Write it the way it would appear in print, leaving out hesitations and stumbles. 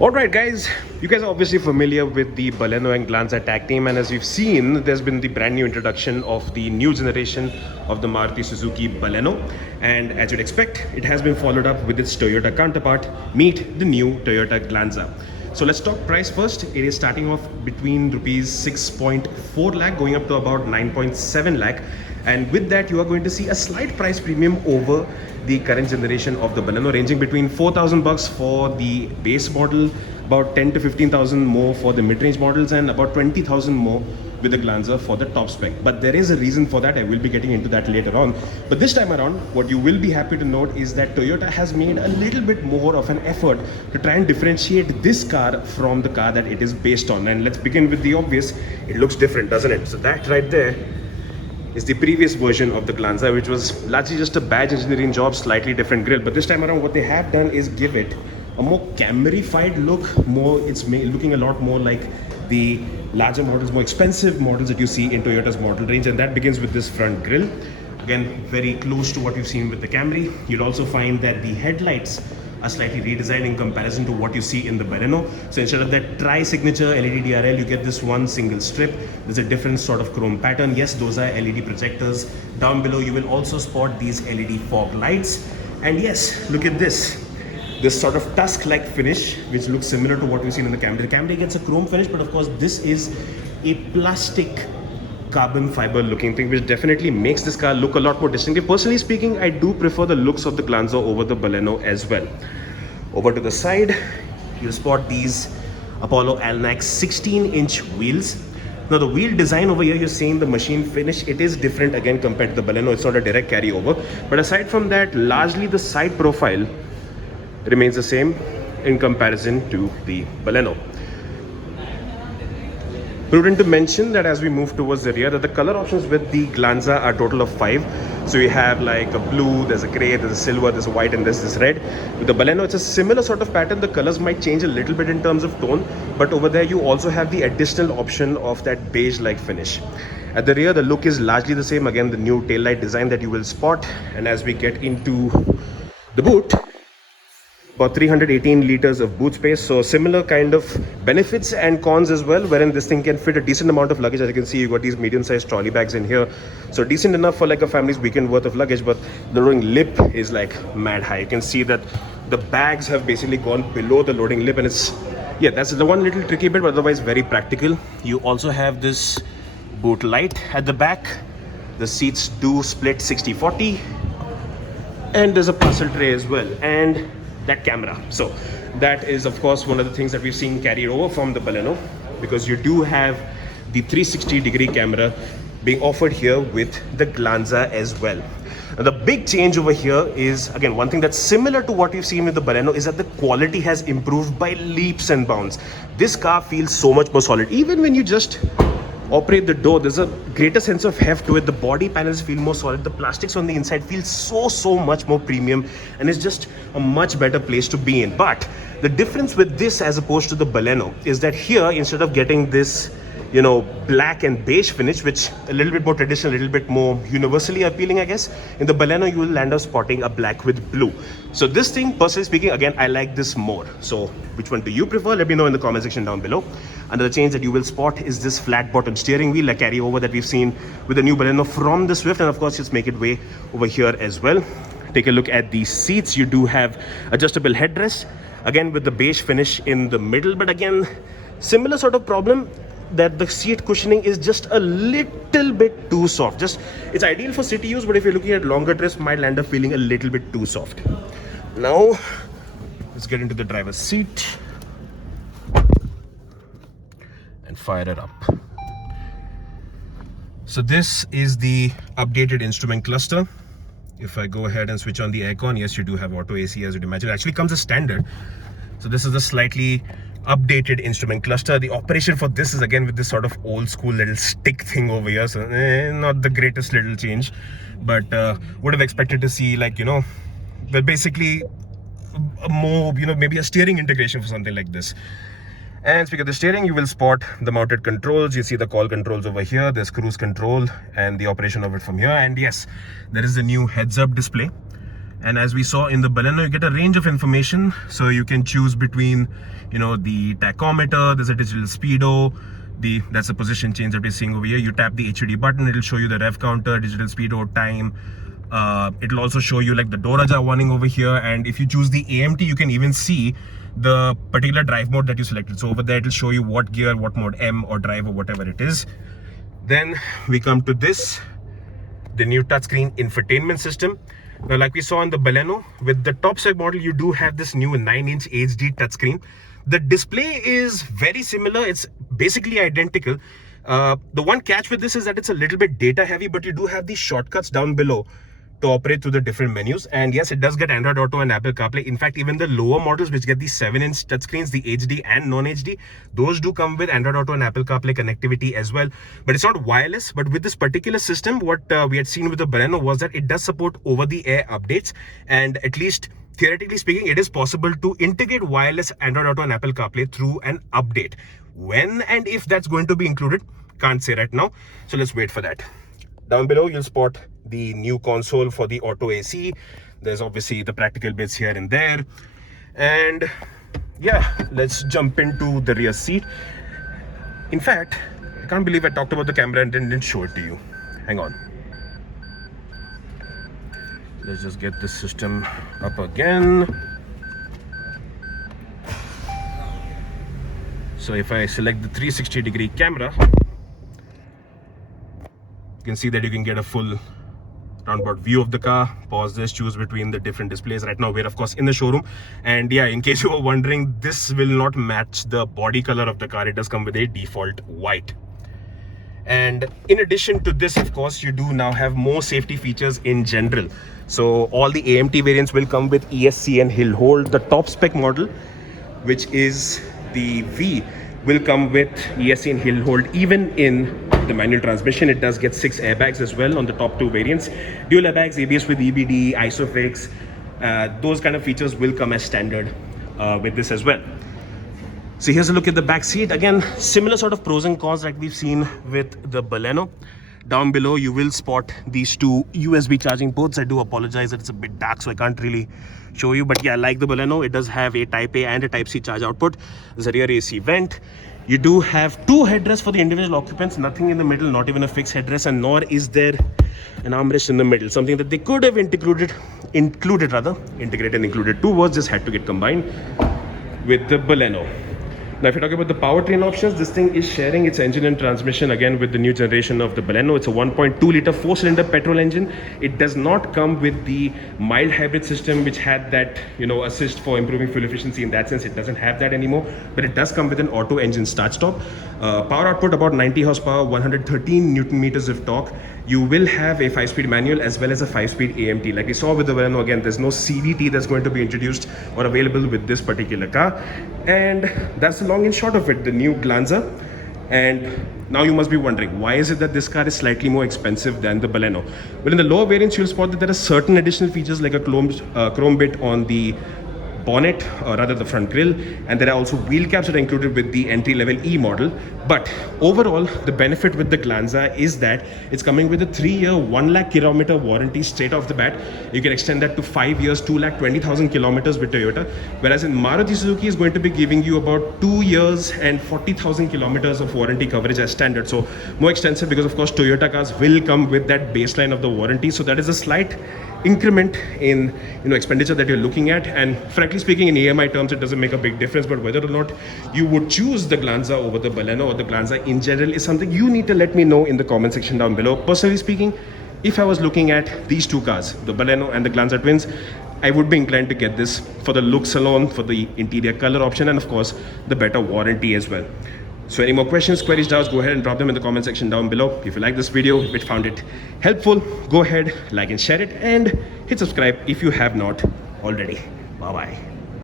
Alright guys, you guys are obviously familiar with the Baleno and Glanza tag team, and as you've seen, there's been the brand new introduction of the new generation of the Maruti Suzuki Baleno, and as you'd expect, it has been followed up with its Toyota counterpart. Meet the new Toyota Glanza. So let's talk price first. It is starting off between rupees 6.4 lakh going up to about 9.7 lakh, and with that you are going to see a slight price premium over the current generation of the Baleno, ranging between 4,000 bucks for the base model, about 10 to 15,000 more for the mid-range models, and about 20,000 more with the Glanza for the top spec. But there is a reason for that. I will be getting into that later on. But this time around, what you will be happy to note is that Toyota has made a little bit more of an effort to try and differentiate this car from the car that it is based on. And let's begin with the obvious. It looks different, doesn't it? So that right there is the previous version of the Glanza, which was largely just a badge engineering job, slightly different grille. But this time around, what they have done is give it a more Camry-fied look. It's looking a lot more like the larger models, more expensive models that you see in Toyota's model range, and that begins with this front grille. Again, very close to what you've seen with the Camry. You'll also find that the headlights are slightly redesigned in comparison to what you see in the Baleno. So instead of that tri-signature LED DRL, you get this one single strip. There's a different sort of chrome pattern. Yes, those are LED projectors. Down below, you will also spot these LED fog lights. And yes, look at this sort of tusk-like finish, which looks similar to what we've seen in the Camry. The Camry gets a chrome finish, but of course, this is a plastic carbon fiber looking thing, which definitely makes this car look a lot more distinctive. Personally speaking, I do prefer the looks of the Glanza over the Baleno as well. Over to the side, you'll spot these Apollo Alnax 16-inch wheels. Now the wheel design over here, you're seeing the machine finish, it is different again compared to the Baleno. It's not a direct carryover, but aside from that, largely the side profile remains the same in comparison to the Baleno. Prudent to mention that as we move towards the rear, that the color options with the Glanza are a total of 5. So you have like a blue, there's a grey, there's a silver, there's a white, and there's this red. With the Baleno, it's a similar sort of pattern. The colors might change a little bit in terms of tone, but over there you also have the additional option of that beige-like finish. At the rear, the look is largely the same. Again, the new taillight design that you will spot. And as we get into the boot, about 318 liters of boot space, so similar kind of benefits and cons as well, wherein this thing can fit a decent amount of luggage. As you can see, you got these medium-sized trolley bags in here, so decent enough for like a family's weekend worth of luggage. But the loading lip is like mad high. You can see that the bags have basically gone below the loading lip, and it's, yeah, that's the one little tricky bit, but otherwise very practical. You also have this boot light at the back. The seats do split 60-40, and there's a parcel tray as well, and that camera. So that is of course one of the things that we've seen carried over from the Baleno, because you do have the 360-degree camera being offered here with the Glanza as well. Now, the big change over here is, again, one thing that's similar to what you've seen with the Baleno is that the quality has improved by leaps and bounds. This car feels so much more solid. Even when you just operate the door, there's a greater sense of heft to it. The body panels feel more solid. The plastics on the inside feel so much more premium, and it's just a much better place to be in. But the difference with this as opposed to the Baleno is that here, instead of getting this, you know, black and beige finish, which a little bit more traditional, a little bit more universally appealing, I guess, in the Baleno you will end up spotting a black with blue. So this thing, personally speaking, again, I like this more. So which one do you prefer? Let me know in the comment section down below. Another change that you will spot is this flat bottom steering wheel, a carryover that we've seen with the new Baleno from the Swift, and of course just make it way over here as well. Take a look at the seats. You do have adjustable headrest, again with the beige finish in the middle, but again similar sort of problem, that the seat cushioning is just a little bit too soft. It's ideal for city use, but if you're looking at longer trips, might land up feeling a little bit too soft. Now let's get into the driver's seat and fire it up. So this is the updated instrument cluster. If I go ahead and switch on the aircon, yes, you do have auto AC, as you'd imagine. It actually comes as standard. So this is the slightly updated instrument cluster. The operation for this is again with this sort of old school little stick thing over here, so not the greatest little change, but would have expected to see, like, you know, but basically a more, you know, maybe a steering integration for something like this. And speaking of the steering, you will spot the mounted controls. You see the call controls over here. There's cruise control and the operation of it from here. And yes, there is a new heads-up display. And as we saw in the Baleno, you get a range of information. So you can choose between, you know, the tachometer, there's a digital speedo, that's the position change that we're seeing over here. You tap the HUD button, it'll show you the rev counter, digital speedo, time. It'll also show you like the Doraja warning over here. And if you choose the AMT, you can even see the particular drive mode that you selected. So over there, it'll show you what gear, what mode, M or drive or whatever it is. Then we come to this, the new touchscreen infotainment system. Now, like we saw in the Baleno, with the top spec model, you do have this new 9-inch HD touchscreen. The display is very similar. It's basically identical. The one catch with this is that it's a little bit data heavy, but you do have these shortcuts down below to operate through the different menus. And yes, it does get Android Auto and Apple CarPlay. In fact, even the lower models, which get these 7-inch touchscreens, the HD and non-HD, those do come with Android Auto and Apple CarPlay connectivity as well. But it's not wireless. But with this particular system, what we had seen with the Baleno was that it does support over-the-air updates. And at least theoretically speaking, it is possible to integrate wireless Android Auto and Apple CarPlay through an update. When and if that's going to be included, can't say right now. So let's wait for that. Down below, you'll spot the new console for the auto AC. There's obviously the practical bits here and there. And yeah, let's jump into the rear seat. In fact, I can't believe I talked about the camera and didn't show it to you. Hang on. Let's just get this system up again. So if I select the 360-degree camera, you can see that you can get a full roundabout view of the car. Pause this, choose between the different displays. Right now we're of course in the showroom, and yeah, in case you were wondering, this will not match the body color of the car. It does come with a default white. And in addition to this, of course, you do now have more safety features in general. So all the AMT variants will come with ESC and hill hold. The top spec model, which is the V, will come with ESC and hill hold. Even in the manual transmission, it does get 6 airbags as well on the top 2 variants. Dual airbags, ABS with EBD, ISOFIX, those kind of features will come as standard with this as well. So here's a look at the back seat. Again, similar sort of pros and cons that we've seen with the Baleno. Down below, you will spot these 2 USB charging ports. I do apologize that it's a bit dark, so I can't really show you. But yeah, like the Baleno, it does have a Type A and a Type C charge output. There's a rear AC vent. You do have 2 headrests for the individual occupants, nothing in the middle, not even a fixed headrest, and nor is there an armrest in the middle. Something that they could have integrated 2 words, just had to get combined with the Baleno. Now, if you're talking about the powertrain options, this thing is sharing its engine and transmission again with the new generation of the Baleno. It's a 1.2-liter 4-cylinder petrol engine. It does not come with the mild hybrid system, which had that, you know, assist for improving fuel efficiency. In that sense, it doesn't have that anymore. But it does come with an auto engine start-stop. Power output about 90 horsepower, 113 Newton meters of torque. You will have a 5-speed manual as well as a 5-speed AMT. Like we saw with the Baleno, again, there's no CVT that's going to be introduced or available with this particular car. And that's the long and short of it, the new Glanza. And now you must be wondering, why is it that this car is slightly more expensive than the Baleno? Well, in the lower variants, you'll spot that there are certain additional features like a chrome bit on the bonnet, or rather the front grille, and there are also wheel caps that are included with the entry-level E model. But overall, the benefit with the Glanza is that it's coming with a 3-year 1 lakh kilometer warranty straight off the bat. You can extend that to 5 years, 2,20,000 kilometers with Toyota, whereas in Maruti Suzuki is going to be giving you about 2 years and 40,000 kilometers of warranty coverage as standard. So more extensive, because of course Toyota cars will come with that baseline of the warranty. So that is a slight increment in, you know, expenditure that you're looking at. And frankly speaking, in AMI terms, it doesn't make a big difference. But whether or not you would choose the Glanza over the Baleno or the Glanza in general is something you need to let me know in the comment section down below. Personally speaking, if I was looking at these 2 cars, the Baleno and the Glanza twins, I would be inclined to get this for the looks alone, for the interior color option, and of course the better warranty as well. So any more questions, queries, doubts, go ahead and drop them in the comment section down below. If you like this video, if you found it helpful, go ahead, like and share it, and hit subscribe if you have not already. Bye bye.